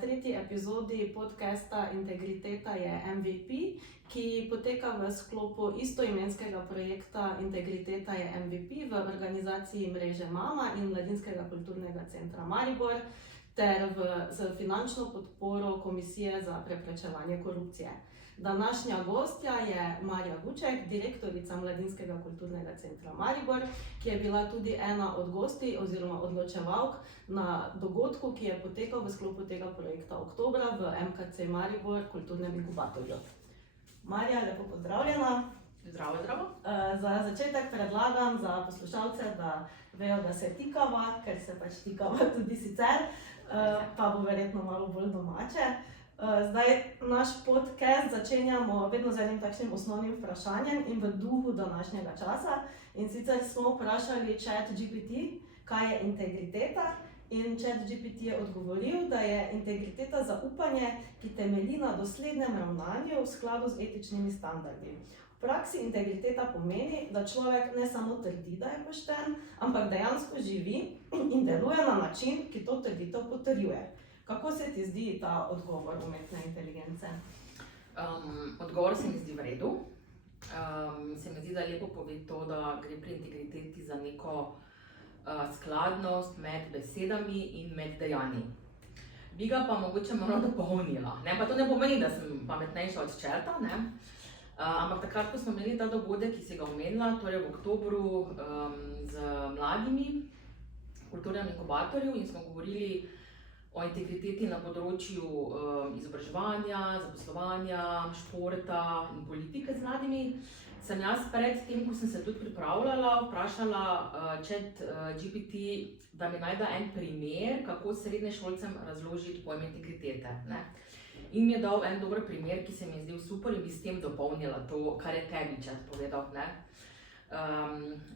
tretji epizodi podcasta Integriteta je MVP, ki poteka v sklopu istoimenskega projekta Integriteta je MVP v organizaciji mreže Mama in Mladinskega kulturnega centra Maribor ter z finančno podporo Komisije za preprečevanje korupcije. Današnja gostja je Marja Guček, direktorica Mladinskega kulturnega centra Maribor, ki je bila tudi ena od gostij oziroma odločevalk na dogodku, ki je potekal v sklopu tega projekta oktobra v MKC Maribor kulturnem inkubatorju. Marja, lepo pozdravljena. Zdravo, zdravo. Za začetek predlagam za poslušalce, da vejo, da se tikava, ker se pač tikava tudi sicer, pa bo verjetno malo bolj domače. Zdaj, naš podcast začenjamo vedno z enim takšnim osnovnim vprašanjem in v duhu današnjega časa. In sicer smo vprašali ChatGPT, kaj je integriteta, in ChatGPT je odgovoril, da je integriteta zaupanje, ki temelji na doslednem ravnanju v skladu z etičnimi standardi. V praksi integriteta pomeni, da človek ne samo trdi, da je pošten, ampak dejansko živi in deluje na način, ki to trditev potrjuje. Kako se ti zdi ta odgovor umetne inteligence? Odgovor se mi zdi v redu. Se mi zdi, da lepo pove to, da gre pri integriteti za neko skladnost med besedami in med dejanji. Bi ga pa mogoče malo dopolnila. Pa to ne pomeni, da sem pametnejša od četa, ampak takrat, ko smo imeli ta dogodek, ki si ga omenila, torej v oktobru z mladimi v kulturnem inkubatorju in smo govorili o integriteti na področju izobraževanja, zaposlovanja, športa in politike z mladimi, sem jaz pred tem, ko sem se tudi pripravljala, vprašala ChatGPT, da mi najde en primer, kako srednješolcem razložiti pojem integritete. In mi je dal en dober primer, ki se mi je zdel super in bi s tem dopolnila to, kar je tebi chat povedal.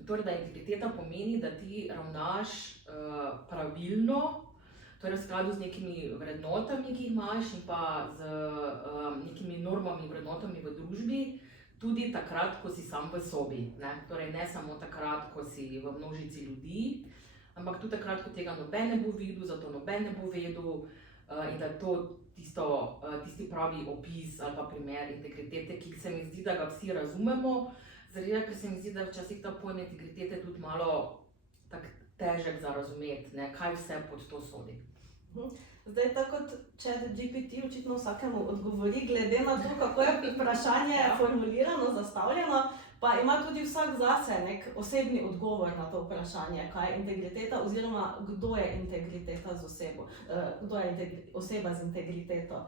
Torej, da integriteta pomeni, da ti ravnaš pravilno, torej v skladu z nekimi vrednotami, ki jih imaš in pa z nekimi normami, vrednotami v družbi, tudi takrat, ko si sam v sobi. Torej ne samo takrat, ko si v množici ljudi, ampak tudi takrat, ko tega noben ne bo videl, zato noben ne bo vedel in da je to tisti pravi opis ali pa primer integritete, ki se mi zdi, da ga vsi razumemo, zaradi tega, ker se mi zdi, da včasih ta pojem integritete tudi malo tak težek za razumeti, kaj vse pod to sodi. Zdaj, tako kot ChatGPT očitno vsakemu odgovori, glede na to, kako je vprašanje formulirano, zastavljeno, pa ima tudi vsak zase nek osebni odgovor na to vprašanje, kaj je integriteta oziroma kdo je integriteta z osebo, kdo je oseba z integriteto.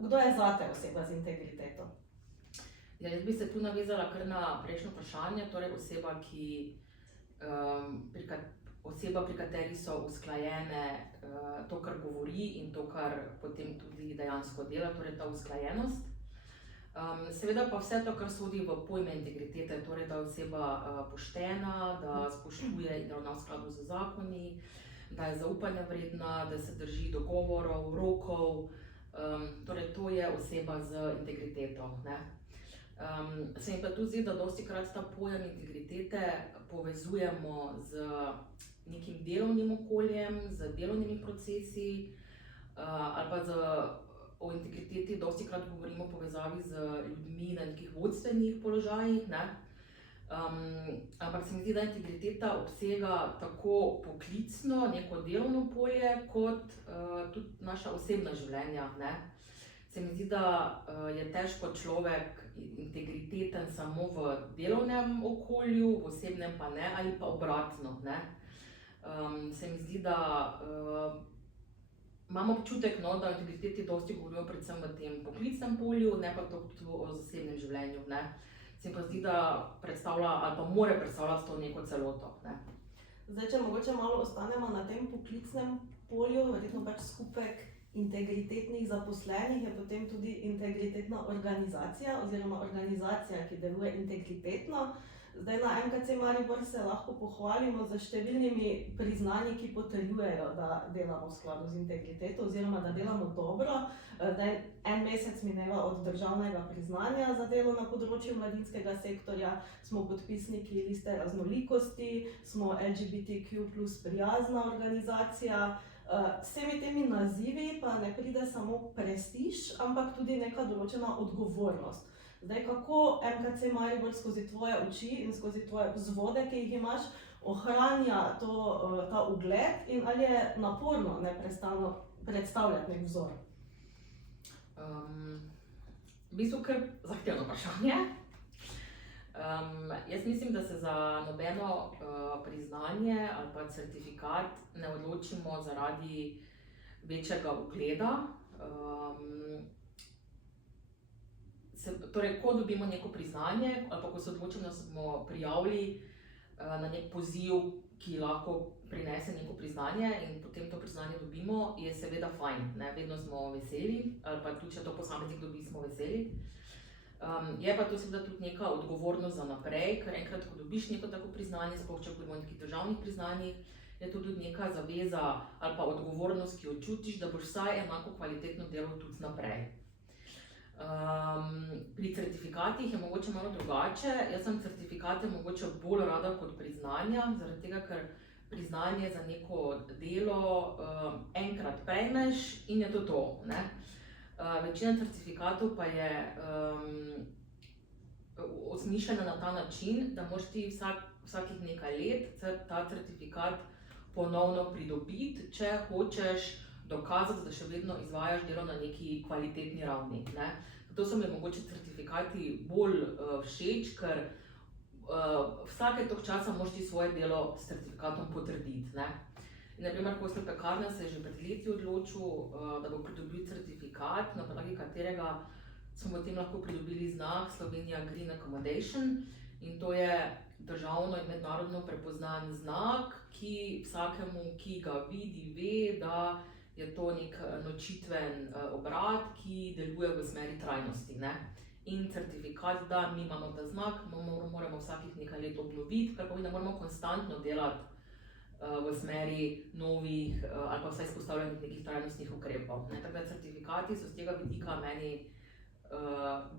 Kdo je zate oseba z integriteto? Ja, jaz bi se tu navezala kar na prejšnjo vprašanje, torej oseba, pri kateri so usklajene to, kar govori in to, kar potem tudi dejansko dela, torej ta usklajenost. Seveda pa vse to, kar sodi v pojme integritete, torej da je oseba poštena, da spoštuje in ravna v skladu z zakoni, da je zaupanja vredna, da se drži dogovorov, rokov, torej to je oseba z integriteto. Se mi pa tudi zdi, da dostikrat ta pojem integritete povezujemo z nekim delovnim okoljem, z delovnimi procesi ali pa o integriteti dostikrat govorimo v povezavi z ljudmi na nekih vodstvenih položajih. Ampak se mi zdi, da integriteta obsega tako poklicno, neko delovno polje, kot tudi naša osebna življenja. Se mi zdi, da je težko človek integriteten samo v delovnem okolju, v osebnem pa ne, ali pa obratno. Se mi zdi, da imam občutek, da o integriteti dosti govorimo predvsem v tem poklicnem polju, ne pa tudi o zasebnem življenju. Se mi pa zdi, da predstavlja ali pa mora predstavljati to neko celoto. Zdaj, če mogoče malo ostanemo na tem poklicnem polju, verjetno pač skupek integritetnih zaposlenih je potem tudi integritetna organizacija oziroma organizacija, ki deluje integritetno. Zdaj na MKC Maribor se lahko pohvalimo z številnimi priznanji, ki potrjujejo, da delamo v skladu z integriteto oziroma da delamo dobro. En mesec mineva od državnega priznanja za delo na področju mladinskega sektorja, smo podpisniki liste raznolikosti, smo LGBTQ+ prijazna organizacija, S temi temi nazivi pa ne pride samo prestiž, ampak tudi neka določena odgovornost. Zdaj, kako MKC Maribor skozi tvoje oči in skozi tvoje vzvode, ki jih imaš, ohranja ta ugled in ali je naporno neprestano predstavljati nek vzor? V bistvu kar zahtevno vprašanje. Jaz mislim, da se za nobeno priznanje ali pa certifikat ne odločimo zaradi večjega ugleda. Torej, ko dobimo neko priznanje ali pa ko se odločimo, da smo prijavili na nek poziv, ki lahko prinese neko priznanje in potem to priznanje dobimo, je seveda fajn, ne? Vedno smo veseli, ali pa tudi če to posameznik dobi, smo veseli. Je pa to seveda tudi neka odgovornost za naprej, ker enkrat, ko dobiš neko tako priznanje, sploh če govorimo o nekih državnih priznanjih, je to tudi neka zaveza ali pa odgovornost, ki jo čutiš, da boš vsaj enako kvalitetno delal tudi naprej. Pri certifikatih je mogoče malo drugače. Jaz sem certifikate mogoče bolj rada kot priznanja, zaradi tega, ker priznanje za neko delo enkrat prejmeš in je to to, ne? Večina certifikatov pa je osmišljena na ta način, da moraš ti vsakih nekaj let ta certifikat ponovno pridobiti, če hočeš dokazati, da še vedno izvajaš delo na neki kvalitetni ravni, ne? Zato so mi mogoče certifikati bolj všeč, ker vsake toliko časa moraš ti svoje delo s certifikatom potrditi, ne? In na primer, Hostel Pekarna se je že pred leti odločil, da bo pridobil certifikat, na podlagi katerega smo potem lahko pridobili znak Slovenia Green Accommodation, in to je državno in mednarodno prepoznan znak, ki vsakemu, ki ga vidi, ve, da je to nek nočitven obrat, ki deluje v smeri trajnosti, ne? In certifikat, da mi imamo ta znak, moramo vsakih nekaj let obnoviti, kar pomeni, da moramo konstantno delati v smeri novih ali pa vsaj izpostavljenih nekih trajnostnih ukrepov, ne? Tako da certifikati so z tega vidika meni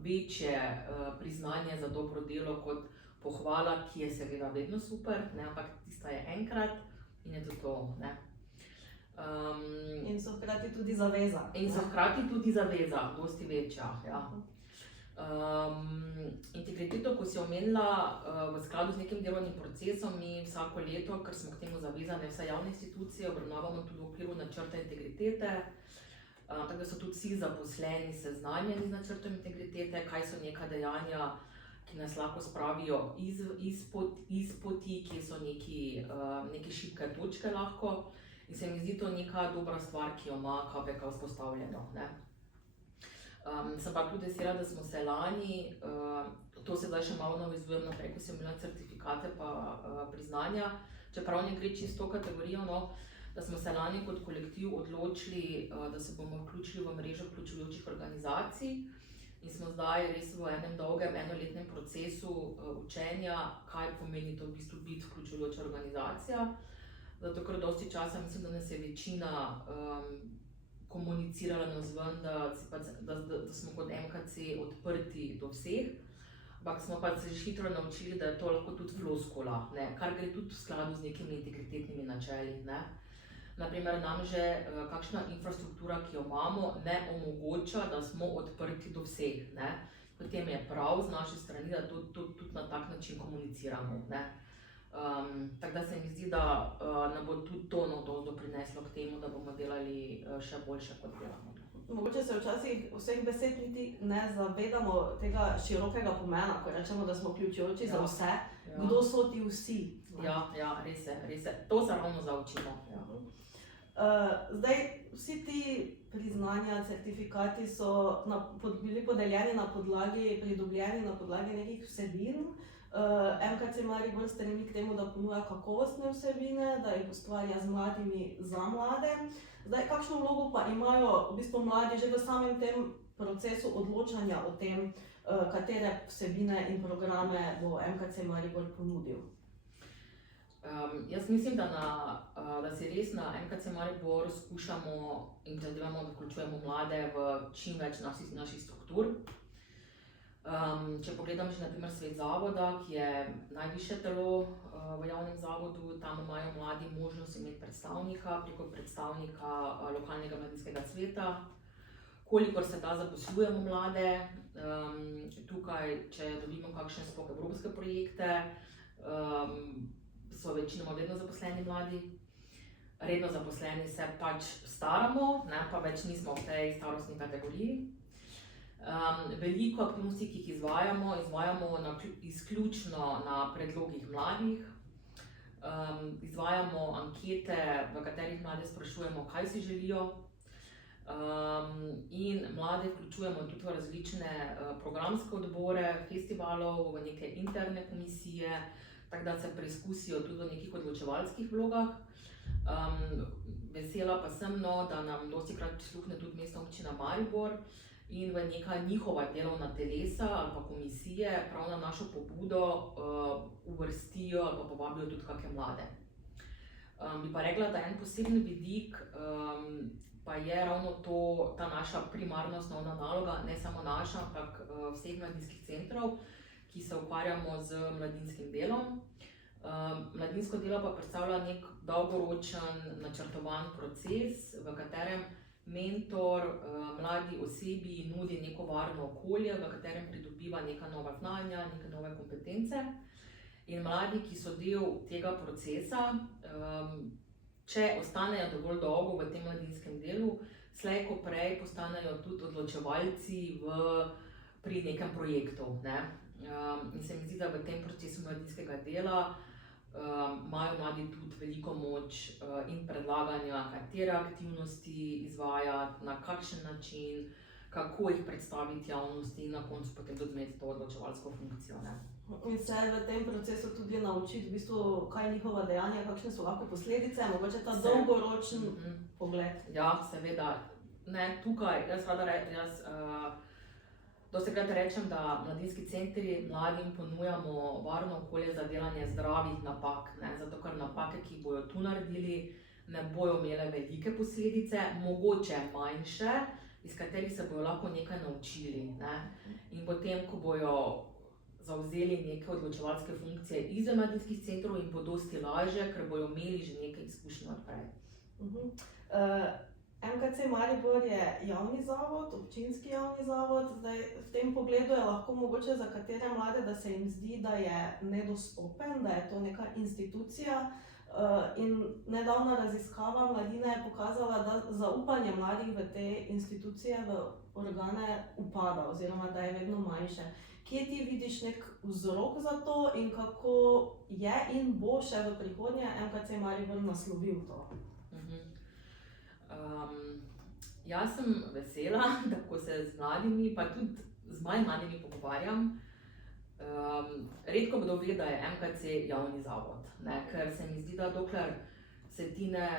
večje priznanje za dobro delo kot pohvala, ki je seveda vedno super, ne? Ampak tista je enkrat in je to, ne? In so hkrati tudi zaveza. In so hkrati tudi zaveza, dosti večja, ja. Integriteto, ko si omenila, v skladu z nekim delovnim procesom, mi vsako leto, ker smo k temu zavezane vse javne institucije, obravnavamo tudi v okviru načrta integritete, tako da so tudi vsi zaposleni seznanjeni z načrtom integritete, kaj so neka dejanja, ki nas lahko spravijo iz poti, kje so neke šibke točke lahko. In se mi zdi to neka dobra stvar, ki jo ima KPK vzpostavljeno, ne? Sem pa tudi vesela, da smo se lani, to sedaj še malo navezujem naprej, ko sem imela certifikate pa priznanja, čeprav ne gre čisto to kategorijo, no, da smo se lani kot kolektiv odločili, da se bomo vključili v mrežo vključujočih organizacij in smo zdaj res v enem dolgem enoletnem procesu učenja, kaj pomeni to v bistvu biti vključujoča organizacija. Zato, ker dosti časa mislim, da nas je večina komunicirala navzven, da smo kot MKC odprti do vseh, ampak smo pa se že hitro naučili, da je to lahko tudi floskula, ne? Kar gre tudi v skladu z nekimi integritetnimi načeli, ne? Naprimer, nam že kakšna infrastruktura, ki jo imamo, ne omogoča, da smo odprti do vseh, ne? Potem je prav z naše strani, da tudi na tak način komuniciramo, ne? Tako da se mi zdi, da nam bo tudi to doprineslo k temu, da bomo delali še boljše, kot delamo. Mogoče se včasih vseh besed niti ne zavedamo tega širokega pomena, ko rečemo, da smo vključujoči za vse. Ja. Kdo so ti vsi? Ja, res je. To se ravno zaučimo. Ja. Zdaj, vsi ti priznanja, certifikati so bili podeljeni pridobljeni na podlagi nekih vsebin. MKC Maribor stremi k temu, da ponuja kakovostne vsebine, da jih ustvarja z mladimi za mlade. Zdaj, kakšno vlogo pa imajo v bistvu mladi že v samem tem procesu odločanja o tem, katere vsebine in programe bo MKC Maribor ponudil? Jaz mislim, da si res na MKC Maribor skušamo in prizadevamo, da vključujemo mlade v čim več naših struktur. Če pogledam že na primer svet zavoda, ki je najvišje telo v javnem zavodu, tam imajo mladi možnost imeti predstavnika preko predstavnika lokalnega mladinskega sveta. Kolikor se da zaposlujemo mlade, tukaj, če dobimo kakšne sploh evropske projekte, so večinoma vedno zaposleni mladi. Redno zaposleni se pač staramo, ne, pa več nismo v tej starostni kategoriji. Veliko aktivnosti, ki jih izvajamo izključno na predlogih mladih. Izvajamo ankete, v katerih mlade sprašujemo, kaj si želijo. In mlade vključujemo tudi v različne programske odbore, festivalov, v neke interne komisije, tako da se preizkusijo tudi v nekih odločevalskih vlogah. Vesela pa sem, da nam dostikrat prisluhne tudi Mestna občina Maribor in v neka njihova delovna telesa ali pa komisije prav na našo pobudo uvrstijo ali pa povabijo tudi kakšne mlade. Bi pa rekla, da en poseben vidik pa je ravno to, ta naša primarna osnovna naloga, ne samo naša, ampak vseh mladinskih centrov, ki se ukvarjamo z mladinskim delom. Mladinsko delo pa predstavlja nek dolgoročen, načrtovan proces, v katerem mentor mladi osebi nudi neko varno okolje, v katerem pridobiva neka nova znanja, neke nove kompetence. In mladi, ki so del tega procesa, če ostanejo dovolj dolgo v tem mladinskem delu, slej ko prej postanejo tudi odločevalci pri nekem projektu, ne. In se mi zdi, da v tem procesu mladinskega dela imajo mladi tudi veliko moč in predlaganja, katere aktivnosti izvajati, na kakšen način, kako jih predstaviti javnosti in na koncu potem tudi imeti to odločevalsko funkcijo, ne. In se v tem procesu tudi naučiti, v bistvu, kaj je njihova dejanja, kakšne so lahko posledice, mogoče ta dolgoročen pogled. Ja, seveda. Ne, tukaj, jaz dostikrat rečem, da mladinski centri mladim ponujamo varno okolje za delanje zdravih napak, ne, zato ker napake, ki bojo tu naredili, ne bojo imele velike posledice, mogoče manjše, iz katerih se bojo lahko nekaj naučili, ne. In potem, ko bojo zavzeli neke odločevalske funkcije izven mladinskih centrov, in bo dosti lažje, ker bojo imeli že nekaj izkušnje odprej. MKC Maribor je javni zavod, občinski javni zavod. Zdaj, v tem pogledu je lahko mogoče za katere mlade, da se jim zdi, da je nedostopen, da je to neka institucija. In nedavna raziskava Mladine je pokazala, da zaupanje mladih v te institucije, v organe upada oziroma da je vedno manjše. Kje ti vidiš nek vzrok za to in kako je in bo še v prihodnje MKC Maribor naslovil to? Jaz sem vesela, da ko se z mladimi, pa tudi z manj mladimi pogovarjam, redko kdo ve, da je MKC javni zavod, ne? Ker se mi zdi, da dokler se ti ne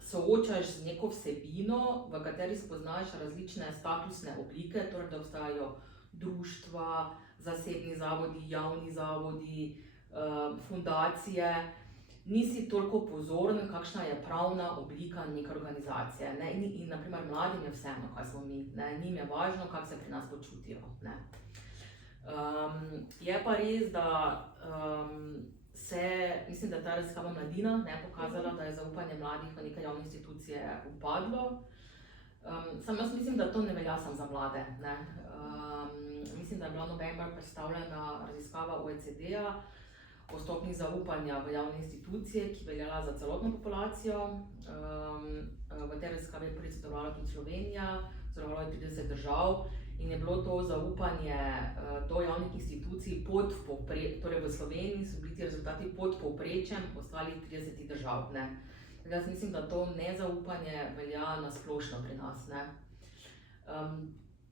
soočaš z neko vsebino, v kateri spoznaš različne statusne oblike, torej da obstajajo društva, zasebni zavodi, javni zavodi, fundacije, nisi toliko pozoren, kakšna je pravna oblika neke organizacije, ne? In na primer mladim je vseeno, kaj smo mi, ne? Njim je važno, kako se pri nas počutijo, ne? Je pa res, da mislim, da je ta raziskava Mladina, ne, pokazala, da je zaupanje mladih v neke javne institucije upadlo. Samo jaz mislim, da to ne velja samo za mlade, ne. Mislim, da je bila novembra predstavljena raziskava OECD-ja o stopnji zaupanja v javne institucije, ki veljala za celotno populacijo. V tej raziskavi je prvič sodelovala tudi Slovenija, sodelovalo je 30 držav in je bilo to zaupanje do javnih institucij torej v Sloveniji so bili ti rezultati pod povprečjem ostalih 30 držav, ne. Jaz mislim, da to nezaupanje velja na splošno pri nas, ne.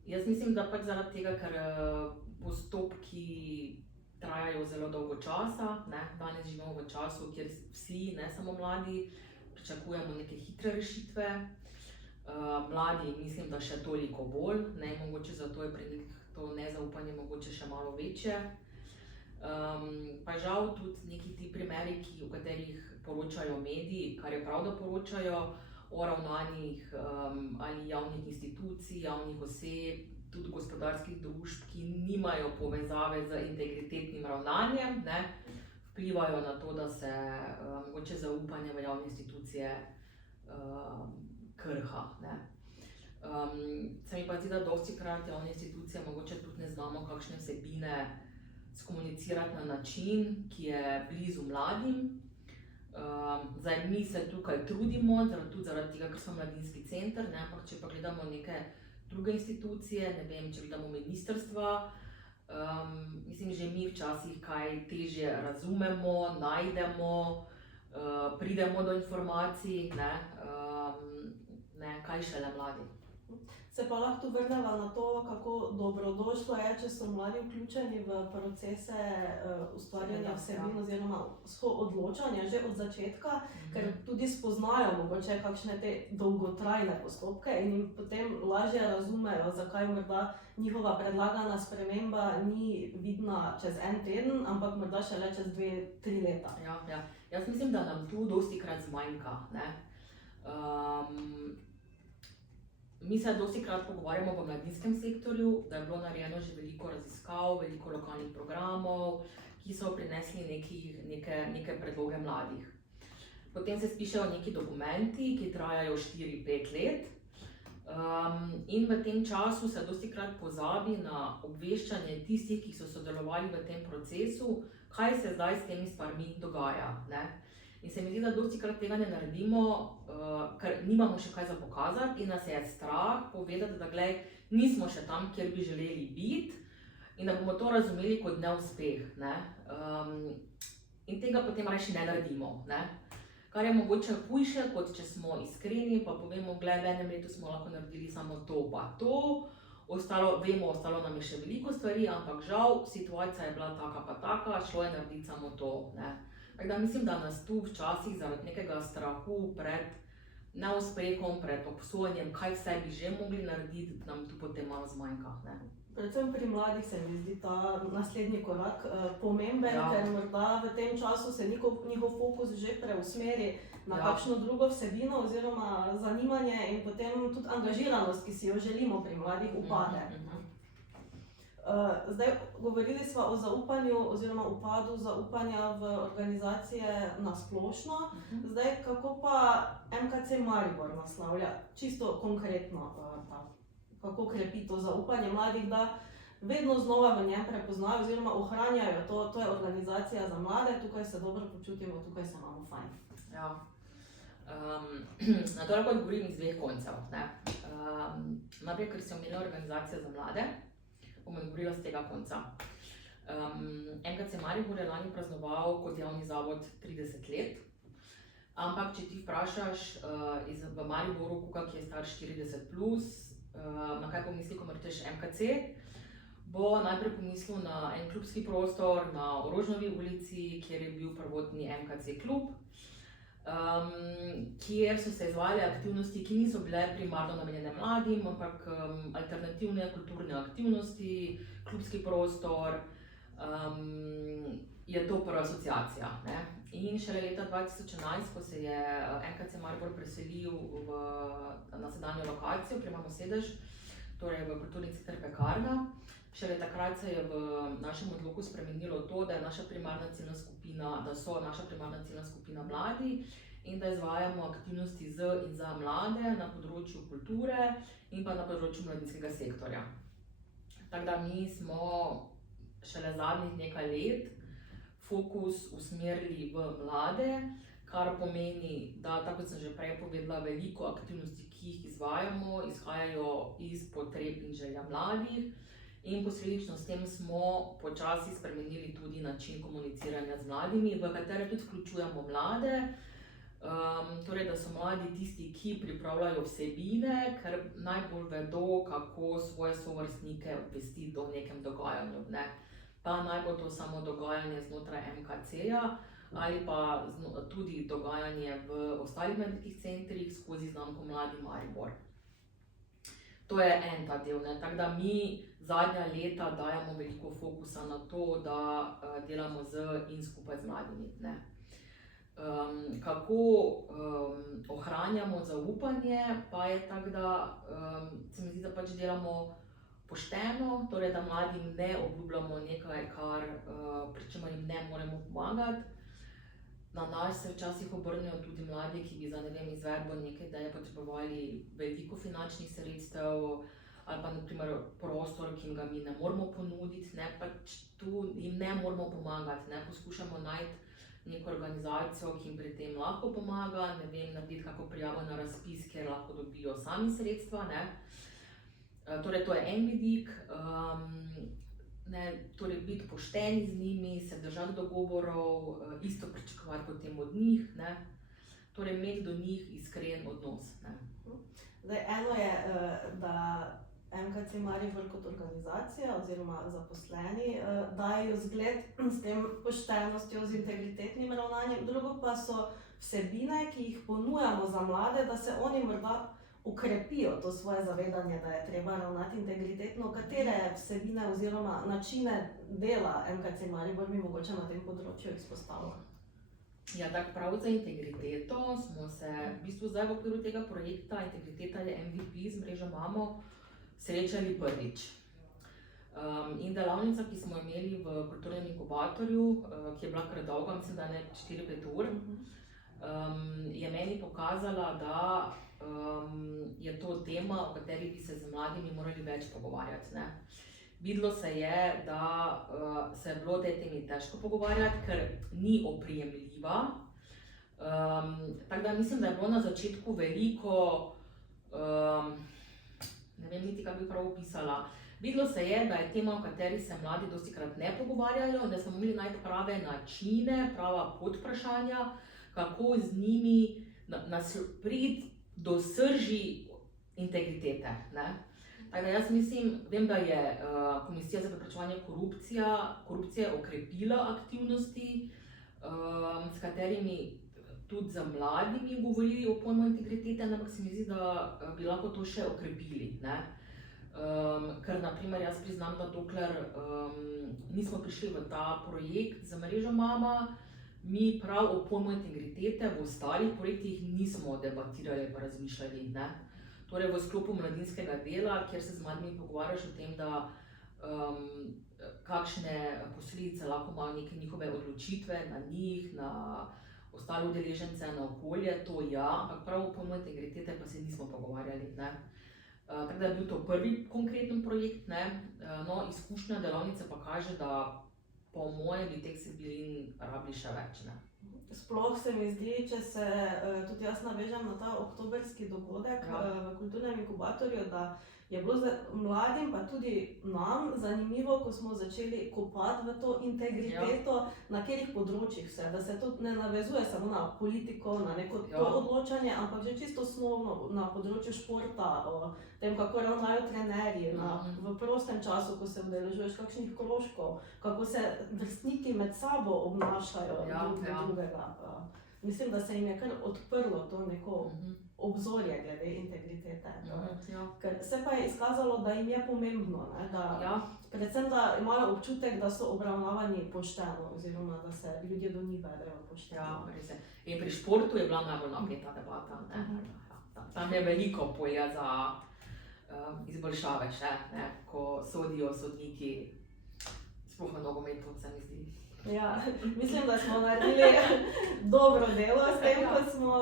Jaz mislim, da pač zaradi tega, ker postopki trajajo zelo dolgo časa, ne. Danes živimo v času, kjer vsi, ne samo mladi, pričakujemo neke hitre rešitve. Mladi mislim, da še toliko bolj, ne, mogoče zato je pri njih to nezaupanje mogoče še malo večje. Pa žal tudi neki ti primeri, o katerih poročajo mediji, kar je prav, da poročajo o ravnanjih ali javnih institucij, javnih oseb, tudi gospodarskih družb, ki nimajo povezave z integritetnim ravnanjem, ne, vplivajo na to, da se mogoče zaupanje v javne institucije krha. Ne. Se mi pa zdi, da dostikrat javne institucije mogoče tudi ne znamo, kakšne vsebine skomunicirati na način, ki je blizu mladim. Zdaj, mi se tukaj trudimo, tudi zaradi tega, ker smo mladinski center, ne, ampak če pa gledamo neke druge institucije, ne vem, če gledamo ministrstva, mislim, že mi včasih kaj težje razumemo, najdemo, pridemo do informacij, ne, kaj šele mladi. Se pa lahko vrneva na to, kako dobrodošlo je, če so mladi vključeni v procese ustvarjanja vsebin oziroma odločanja že od začetka, ker tudi spoznajo mogoče kakšne te dolgotrajne postopke in jim potem lažje razumejo, zakaj morda njihova predlagana sprememba ni vidna čez en teden, ampak morda šele čez 2-3 leta. Ja. Jaz mislim, da nam tu dostikrat zmanjka, ne. Mi se dostikrat pogovarjamo v mladinskem sektorju, da je bilo narejeno že veliko raziskav, veliko lokalnih programov, ki so prinesli neke predloge mladih. Potem se spišejo neki dokumenti, ki trajajo 4-5 let, in v tem času se dostikrat pozabi na obveščanje tistih, ki so sodelovali v tem procesu, kaj se zdaj s temi stvarmi dogaja, ne. In se mi zdi, da dostikrat tega ne naredimo, ker nimamo še kaj za pokazati in nas je strah povedati, da glej, nismo še tam, kjer bi želeli biti in da bomo to razumeli kot neuspeh, ne. In tega potem rajši ne naredimo, ne. Kar je mogoče hujše, kot če smo iskreni, pa povemo, glej, v enem letu smo lahko naredili samo to pa to, ostalo nam je še veliko stvari, ampak žal, situacija je bila taka pa taka, šlo je narediti samo to, ne. Tako da mislim, da nas tu včasih zaradi nekega strahu pred neuspehom, pred obsojanjem, kaj vse bi že mogli narediti, nam tu potem malo zmanjka, ne. Predvsem pri mladih se mi zdi ta naslednji korak pomemben, ker morda v tem času se njihov fokus že preusmeri na kakšno drugo vsebino oziroma zanimanje in potem tudi angažiranost, ki si jo želimo pri mladih, upade. Zdaj, govorili smo o zaupanju oziroma upadu zaupanja v organizacije na splošno. Zdaj, kako pa MKC Maribor naslavlja čisto konkretno kako krepi to zaupanje mladih, da vedno znova v njem prepoznajo oziroma ohranjajo to je organizacija za mlade, tukaj se dobro počutimo, tukaj se imamo fajn. Ja. Na to lahko odgovorim iz dveh koncev, ne. Najprej, ker se omenila organizacija za mlade, bom odgovorila z tega konca. MKC Maribor je lani praznoval kot javni zavod 30 let, ampak če ti vprašaš v Mariboru, koga, ki je star 40+, na kaj pomisli, ko rečeš MKC, bo najprej pomislil na en klubski prostor na Orožnovi ulici, kjer je bil prvotni MKC klub, kjer so se izvajale aktivnosti, ki niso bile primarno namenjene mladim, ampak alternativne kulturne aktivnosti, klubski prostor, je to prva asociacija, ne. In šele leta 2011, ko se je MKC Maribor preselil na sedanjo lokacijo, kjer imamo sedež, torej v kulturni center Pekarna, šele takrat se je v našem odloku spremenilo to, da so naša primarna ciljna skupina mladi in da izvajamo aktivnosti z in za mlade na področju kulture in pa na področju mladinskega sektorja. Tako da mi smo šele zadnjih nekaj let fokus usmerili v mlade, kar pomeni, da, tako kot sem že prej povedala, veliko aktivnosti, ki jih izvajamo, izhajajo iz potreb in želja mladih. In posledično s tem smo počasi spremenili tudi način komuniciranja z mladimi, v katere tudi vključujemo mlade, torej da so mladi tisti, ki pripravljajo vsebine, ker najbolj vedo, kako svoje sovrstnike obvestiti o nekem dogajanju, ne. Pa naj bo to samo dogajanje znotraj MKC-ja ali pa tudi dogajanje v ostalih mladinskih centrih skozi znamko Mladi Maribor. To je en ta del, ne. Tako da mi zadnja leta dajemo veliko fokusa na to, da delamo z in skupaj z mladimi, ne. Kako ohranjamo zaupanje, pa je tako, da se mi zdi, da pač delamo pošteno, torej da mladim ne obljubljamo nekaj, pri čemer jim ne moremo pomagati. Na nas se včasih obrnejo tudi mladi, ki bi za izvedbo neke ideje potrebovali veliko finančnih sredstev ali pa naprimer prostor, ki ga mi ne moremo ponuditi, pač tu jim ne moremo pomagati, poskušamo najti neko organizacijo, ki jim pri tem lahko pomaga, narediti kako prijavo na razpis, kjer lahko dobijo sami sredstva, Torej, to je en vidik, torej biti pošteni z njimi, se držati dogovorov, isto pričakovati potem od njih, torej imeti do njih iskren odnos. Zdaj, eno je, da MKC Maribor kot organizacija oziroma zaposleni dajo zgled s tem poštenostjo, z integritetnim ravnanjem, drugo pa so vsebine, ki jih ponujamo za mlade, da se oni morda ukrepijo to svoje zavedanje, da je treba ravnati integritetno. Katere vsebine oziroma načine dela MKC Maribor bi mogoče na tem področju izpostavili? Ja, tako prav za integriteto smo se v bistvu zdaj v okviru tega projekta Integriteta je MVP z mrežo Mamo srečali prvič. In delavnica, ki smo imeli v kulturnem inkubatorju, ki je bila kar dolga, mislim, da 4-5 ur, je meni pokazala, da je to tema, o kateri bi se z mladimi morali več pogovarjati. Videlo se je, da se je bilo o tej temi težko pogovarjati, ker ni oprijemljiva. Tako da mislim, da je bilo na začetku veliko, ne vem niti, kako bi prav opisala. Videlo se je, da je tema, o kateri se mladi dostikrat ne pogovarjajo, da smo mogli najti prave načine, prava podvprašanja, kako z njimi priti do srži integritete. Tako da jaz mislim, vem, da je Komisija za preprečevanje korupcije okrepila aktivnosti, s katerimi tudi za mladimi govorili o pojmu integritete, ampak se mi zdi, da bi lahko to še okrepili. Ker naprimer jaz priznam, da dokler nismo prišli v ta projekt za mrežo Mama, mi prav o pojmu integritete v ostalih projektih nismo debatirali pa razmišljali. Torej v sklopu mladinskega dela, kjer se z mladimi pogovarjaš o tem, da kakšne posledice lahko imajo neke njihove odločitve na njih, na ostale udeležence, na okolje, to ja, ampak prav o pojmu integritete pa se nismo pogovarjali. Tako da je bil to prvi konkreten projekt, no, izkušnja delavnice pa kaže, da po mojem bi teh vsebin rabili še več. Sploh se mi zdi, če se tudi jaz navežem na ta oktoberski dogodek v kulturnem inkubatorju, da je bilo mladim pa tudi nam zanimivo, ko smo začeli kopati v to integriteto, na katerih področjih vse, da se to ne navezuje samo na politiko, na neko to odločanje, ampak že čisto osnovno na področju športa, o tem, kako ravnajo trenerji, v prostem času, ko se udeležuješ kakšnih krožkov, kako se vrstniki med sabo obnašajo drug do drugega. Mislim, da se jim je kar odprlo to neko obzorje glede integritete. Ker se pa je izkazalo, da jim je pomembno, predvsem da imajo občutek, da so obravnavani pošteno, oziroma da se ljudje do njih vedejo pošteno. In pri športu je bila najbolj napeta debata. Tam je veliko polja za izboljšave še, ko sodijo sodniki, sploh v nogometu, se mi zdi. Ja, mislim, da smo naredili dobro delo s tem, ko smo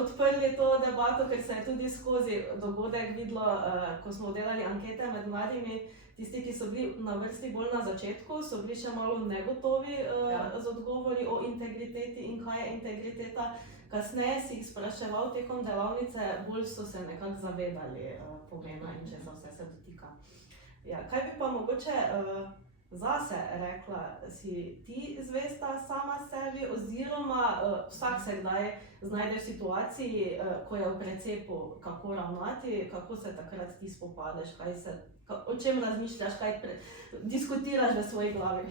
odprli to debato, ker se je tudi skozi dogodek videlo, ko smo delali ankete med mladimi, tisti, ki so bili na vrsti bolj na začetku, so bili še malo negotovi z odgovori o integriteti in kaj je integriteta. Kasneje si jih spraševal tekom delavnice, bolj so se nekako zavedali pomena in česa vse se dotika. Ja, kaj bi pa mogoče zase rekla, si ti zvesta sama sebi, oziroma vsak se kdaj znajde v situaciji, ko je v precepu, kako ravnati, kako se takrat ti spopadeš, o čem razmišljaš, kaj diskutiraš v svoji glavi?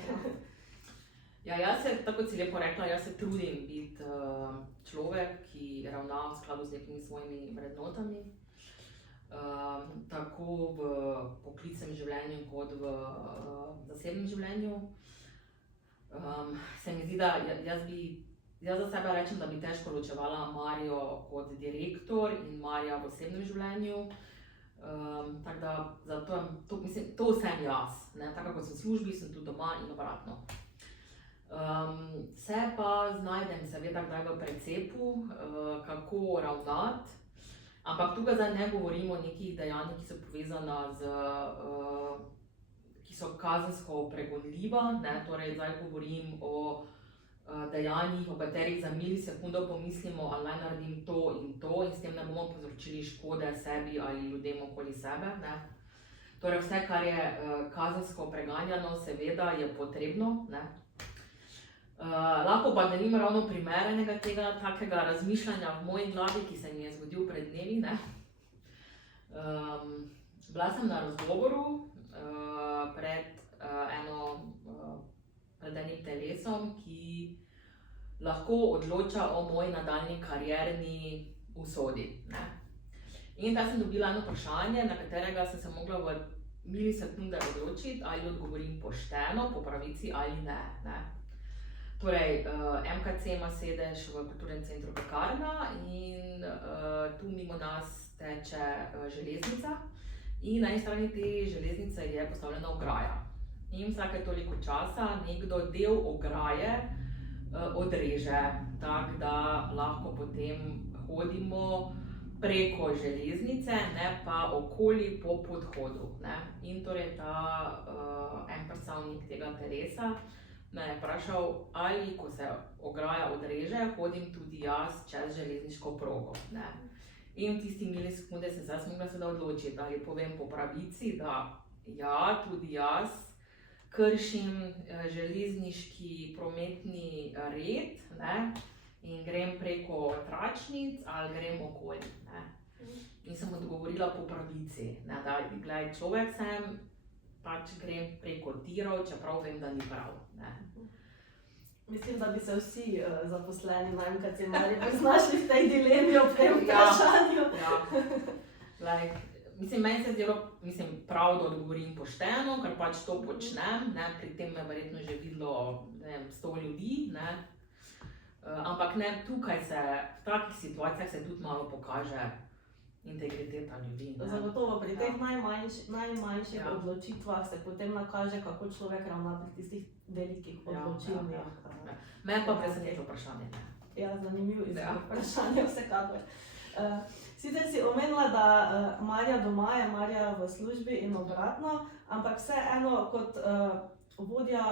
Ja, jaz se, tako kot si lepo rekla, jaz se trudim biti človek, ki ravna v skladu z nekimi svojimi vrednotami. Tako v poklicnem življenju kot v zasebnem življenju. Se mi zdi, da jaz za sebe rečem, da bi težko ločevala Marijo kot direktor in Marija v osebnem življenju. Tako da zato, to sem jaz, ne? Tako kot sem v službi, sem tudi doma in obratno. Se pa znajdem seveda kdaj v precepu, kako ravnati, ampak tukaj zdaj ne govorimo o nekih dejanjih, ki so povezana ki so kazensko pregonljiva, ne? Torej zdaj govorim o dejanjih, o katerih za milisekundo pomislimo, ali naj naredim to in s tem ne bomo povzročili škode sebi ali ljudem okoli sebe, ne? Torej vse, kar je kazensko preganjano, seveda je potrebno, ne? Lahko pa delim ravno primer enega tega takega razmišljanja v moji glavi, ki se mi je zgodil pred dnevi, ne? Bila sem na razgovoru pred enim telesom, ki lahko odloča o moji nadaljnji karierni usodi, ne? In tam sem dobila eno vprašanje, na katerega sem se mogla v milisekunde odločiti, ali odgovorim pošteno, po pravici ali ne, ne? Torej, MKC ima sedež v kulturnem centru Pekarna in tu mimo nas teče železnica in na eni strani te železnice je postavljena ograja. In vsake toliko časa nekdo del ograje odreže, tako da lahko potem hodimo preko železnice, ne pa okoli po podhodu, ne? In torej ta en predstavnik tega telesa me je vprašal, ali ko se ograja odreže, hodim tudi jaz čez železniško progo, ne? In v tisti milisekunde sem se mogla seveda odločiti, ali povem po pravici, da ja, tudi jaz kršim železniški prometni red, ne? In grem preko tračnic ali grem okoli, ne? In sem odgovorila po pravici, ne? Da, glej, človek sem, pač grem preko tirov, čeprav vem, da ni prav, ne? Mislim, da bi se vsi zaposleni na MKC Maribor znašli v tej dilemi ob tem vprašanju. Ja. Meni se zdelo prav, da odgovorim pošteno, ker pač to počnem, ne? Pri tem me verjetno že videlo 100 ljudi, ne? Ampak ne, tukaj se, v takih situacijah se tudi malo pokaže integriteta ljudi, ne? Zagotovo pri teh najmanjših odločitvah se potem nakaže, kako človek ravna pri tistih velikih odločilnih. Mene pa presenetilo vprašanje. Ja, zanimivo izgled vprašanje, vsekakor. Sicer si omenila, da Marja doma je Marja v službi in obratno, ampak vseeno kot vodja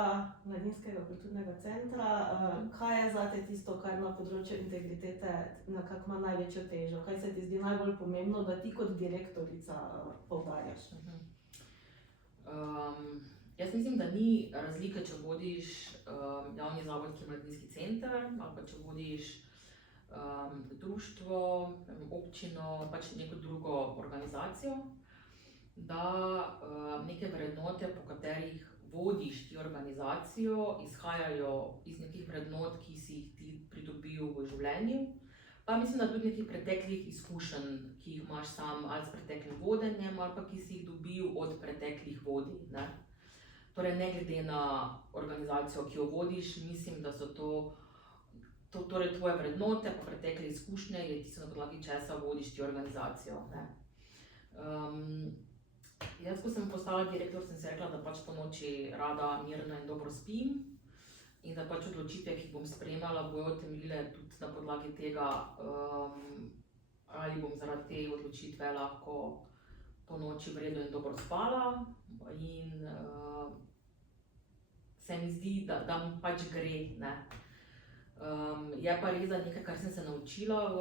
Mladinskega kulturnega centra, kaj je zate tisto, kar na področju integritete nekako ima največjo težo? Kaj se ti zdi najbolj pomembno, da ti kot direktorica poudarjaš? Jaz mislim, da ni razlike, če vodiš javni zavod, ki je mladinski center, ali pa če vodiš društvo, občino, pač neko drugo organizacijo, da neke vrednote, po katerih vodiš ti organizacijo, izhajajo iz nekih vrednot, ki si jih ti pridobil v življenju. Pa mislim, da tudi nekih preteklih izkušenj, ki jih imaš sam ali s preteklim vodenjem, ali pa ki si jih dobil od preteklih vodij, ne? Torej, ne glede na organizacijo, ki jo vodiš, mislim, da so torej tvoje vrednote, pa pretekle izkušnje, je tisto, na podlagi česa vodiš ti organizacijo, ne? Jaz, ko sem postala direktor, sem si rekla, da pač po noči rada mirno in dobro spim in da pač odločitve, ki jih bom sprejemala, bojo temeljile tudi na podlagi tega, ali bom zaradi te odločitve lahko po noči vredno in dobro spala in se mi zdi, da mi pač gre, ne. Je pa res, da nekaj, kar sem se naučila v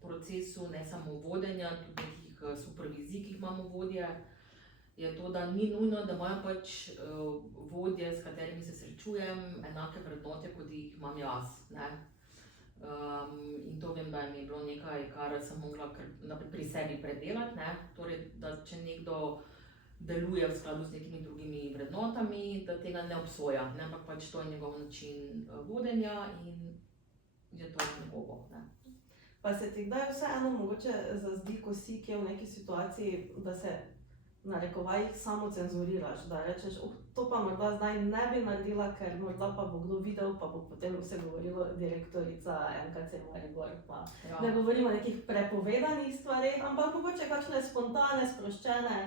procesu, ne samo vodenja, tudi nekih supervizij, ki jih imamo vodje, je to, da ni nujno, da imajo pač vodje, s katerimi se srečujem, enake vrednote, kot jih imam jaz, ne. In to vem, da mi je bilo nekaj, kar sem mogla pri sebi predelati, ne. Torej, da če nekdo deluje v skladu z nekimi drugimi vrednotami, da tega ne obsoja, ne, ampak pač to je njegov način vodenja in je to njegovo, ne. Pa se ti kdaj vseeno mogoče zazdi, ko si kje v neki situaciji, da se narekovajih samo cenzuriraš, da rečeš, to pa morda zdaj ne bi naredila, ker morda pa bo kdo videl, pa bo potem vse govorilo direktorica MKC Maribor. Pa Ja. ne govorimo o nekih prepovedanih stvareh, ampak mogoče kakšne spontane, sproščene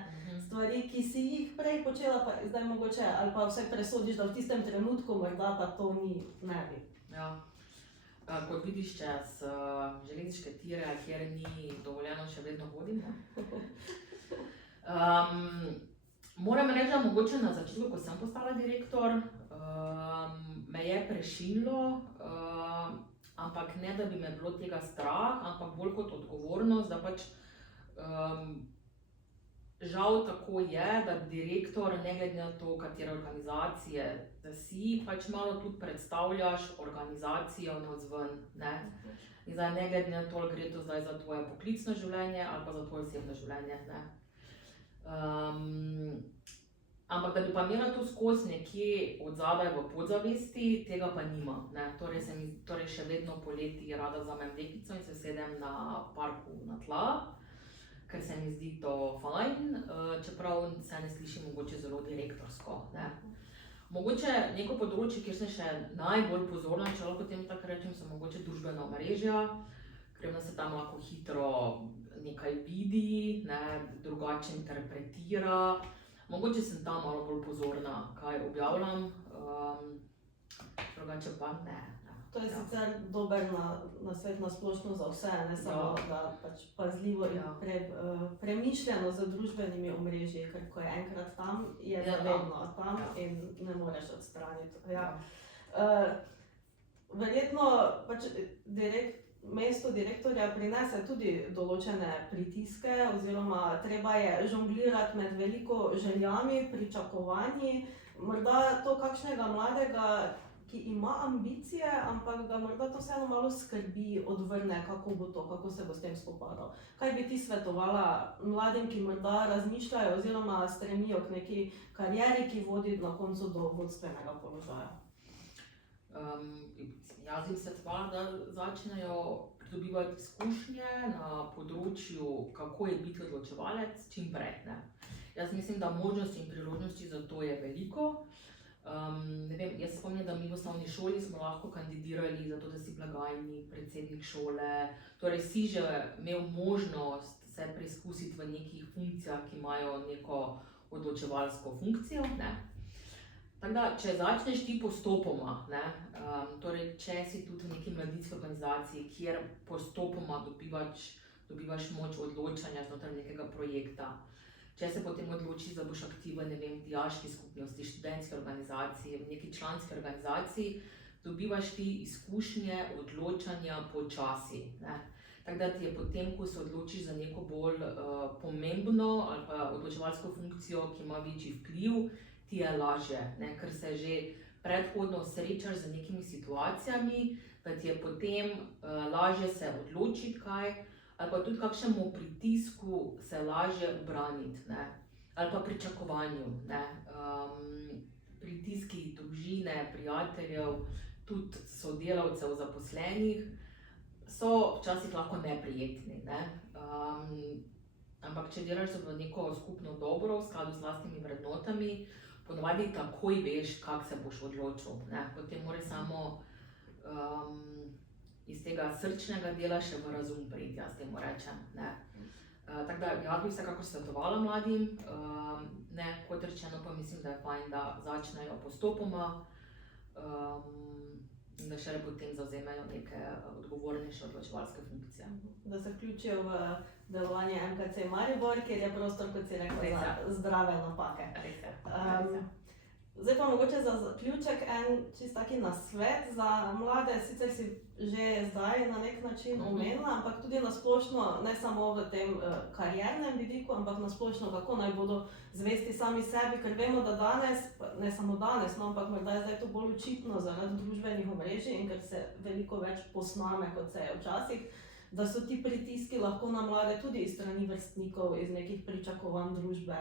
stvari, ki si jih prej počela, pa zdaj mogoče, ali pa vse presodiš, da v tistem trenutku morda pa to ne bi. Ja. Kot vidiš, čez železniške tire, kjer ni dovoljeno, še vedno hodim. Moram reči, da mogoče na začetku, ko sem postala direktor, me je prešinilo, ampak ne da bi me bilo tega strah, ampak bolj kot odgovornost, da pač žal tako je, da direktor, ne glede na to, katere organizacije da si, pač malo tudi predstavljaš organizacijo navzven, ne? In zdaj ne glede na to, ali gre to zdaj za tvoje poklicno življenje ali pa za tvoje osebno življenje, ne? Ampak da bi pa imela to skozi nekje od zadaj v podzavesti, tega pa nima, ne? Torej še vedno poleti rada vzamem dekico in se sedem na parku na tla, ker se mi zdi to fajn, čeprav se ne sliši mogoče zelo direktorsko, ne. Mogoče neko področje, kjer sem še najbolj pozorna, če lahko potem tako rečem, so mogoče družbena omrežja, ker se tam lahko hitro nekaj vidi, ne, drugače interpretira. Mogoče sem tam malo bolj pozorna, kaj objavljam, drugače pa ne. To je sicer dober nasvet na splošno za vse, ne samo da pač pazljivo in premišljeno z družbenimi omrežji, ker ko je enkrat tam, je zavedno tam in ne moreš odstraniti. Verjetno pač mesto direktorja prinese tudi določene pritiske, oziroma treba je žonglirati med veliko željami, pričakovanji, morda to kakšnega mladega, ki ima ambicije, ampak ga morda to vseeno malo skrbi, odvrne, kako bo to, kako se bo s tem spopadal. Kaj bi ti svetovala mladim, ki morda razmišljajo oziroma stremijo k neki karieri, ki vodi na koncu do vodstvenega položaja? Jaz bi svetovala, da začnejo pridobivati izkušnje na področju, kako je biti odločevalec, čim prej, ne. Jaz mislim, da možnosti in priložnosti za to je veliko. Ne vem, jaz spomnim, da mi v osnovni šoli smo lahko kandidirali za to, da si blagajnik, predsednik šole, torej si že imel možnost se preizkusiti v nekih funkcijah, ki imajo neko odločevalsko funkcijo, ne. Tako da, če začneš ti postopoma, ne, torej če si tudi v neki mladinski organizaciji, kjer postopoma dobivaš moč odločanja znotraj nekega projekta, če se potem odločiš, da boš aktiven, ne vem, v dijaški skupnosti, študentski organizaciji, v neki članski organizaciji, dobivaš ti izkušnje odločanja počasi, ne. Tako da ti je potem, ko se odločiš za neko bolj pomembno ali pa odločevalsko funkcijo, ki ima večji vpliv, ti je lažje, ne, ker se že predhodno srečaš z nekimi situacijami, da ti je potem lažje se odločiti kaj, ali pa tudi kakšnemu pritisku se lažje ubraniti, ne, ali pa pričakovanju, ne. Pritiski družine, prijateljev, tudi sodelavcev, zaposlenih, so včasih lahko neprijetni, ne. Ampak če delaš v neko skupno dobro, v skladu z lastnimi vrednotami, ponavadi takoj veš, kako se boš odločil, ne. Potem moraš samo iz tega srčnega dela še v razum priti, jaz temu rečem, ne. Tako da jaz bi vsekakor svetovala mladim, ne, kot rečeno pa mislim, da je fajn, da začnejo postopoma in da šele potem zavzemajo neke odgovornejše odločevalske funkcije. Da se vključijo v delovanje MKC Maribor, kjer je prostor, kot si rekla, za zdrave napake. Res je. Zdaj pa mogoče za zaključek en čist taki nasvet za mlade, sicer si že zdaj na nek način omenila, ampak tudi na splošno, ne samo v tem kariernem vidiku, ampak na splošno, kako naj bodo zvesti sami sebi, ker vemo, da danes, ne samo danes, no, ampak morda je zdaj to bolj očitno zaradi družbenih omrežij in ker se veliko več posname, kot se je včasih, da so ti pritiski lahko na mlade tudi iz strani vrstnikov, iz nekih pričakovanj družbe.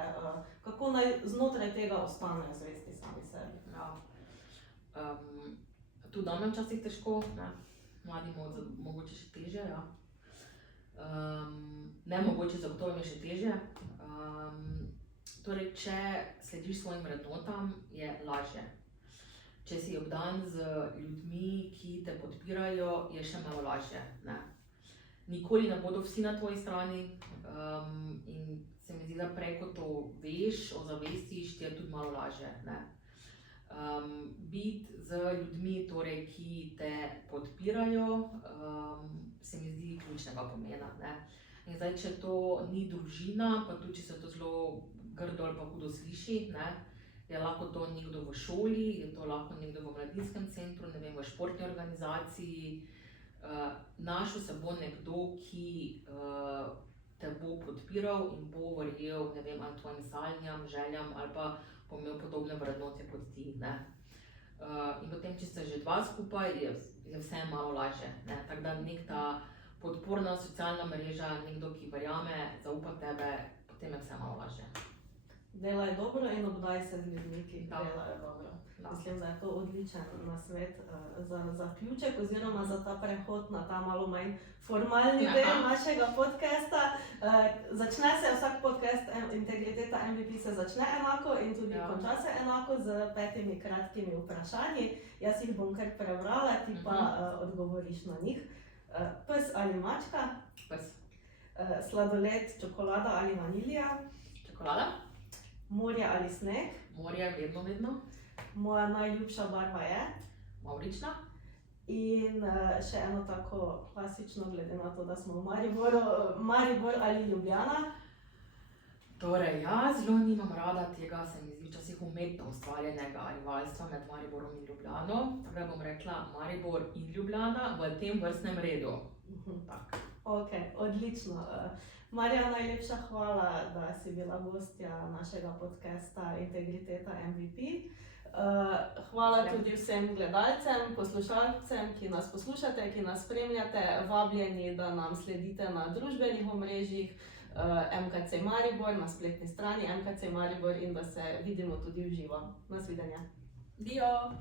Kako naj znotraj tega ostanejo zvesti sami sebi? Ja. Tudi nam je včasih težko, ne. Mladim mogoče še težje, ja. Ne mogoče, zagotovo je še težje. Torej, če slediš svojim vrednotam, je lažje. Če si obdan z ljudmi, ki te podpirajo, je še malo lažje. Ne? Nikoli ne bodo vsi na tvoji strani in se mi zdi, da prej, ko to veš, ozavestiš, ti je tudi malo lažje. Ne? Biti z ljudmi, torej, ki te podpirajo, se mi zdi ključnega pomena. Ne? In zdaj, če to ni družina, pa tudi če se to zelo grdo ali pa hudo sliši, ne? Je lahko to nekdo v šoli, je to lahko nekdo v mladinskem centru, ne vem, v športni organizaciji. Našel se bo nekdo, ki te bo podpiral in bo verjel, ne vem, ali tvojim sanjam, željam ali pa bo imel podobne vrednote kot ti. Ne? In potem, če ste že dva skupaj, je vse malo lažje. Ne? Tako da nek ta podporna socialna mreža, nekdo, ki verjame, zaupa tebe, potem je vse malo lažje. Delaj dobro in obdaj se z ljudmi, ki Da. delajo dobro. Da. Mislim, da je to odličen nasvet za zaključek oziroma za ta prehod na ta malo manj formalni del našega podcasta. Začne se vsak podcast Integriteta MVP se začne enako in tudi konča se enako z 5 kratkimi vprašanji. Jaz jih bom kar prebrala, ti pa odgovoriš na njih. Pes ali mačka? Pes. Sladoled, čokolada ali vanilija? Čokolada? Morje ali sneg? Morje, vedno. Moja najljubša barva je? Mavrična. In še eno tako klasično, glede na to, da smo v Mariboru, Maribor ali Ljubljana? Torej, jaz zelo nimam rada tega, se mi zdi včasih umetno ustvarjenega rivalstva med Mariborom in Ljubljano. Tako da bom rekla Maribor in Ljubljana v tem vrstnem redu. Tak. Ok, odlično. Marja, najlepša hvala, da si bila gostja našega podcasta Integriteta MVP. Hvala tudi vsem gledalcem, poslušalcem, ki nas poslušate, ki nas spremljate. Vabljeni, da nam sledite na družbenih omrežjih MKC Maribor, na spletni strani MKC Maribor in da se vidimo tudi v živo. Nasvidenje. Dio!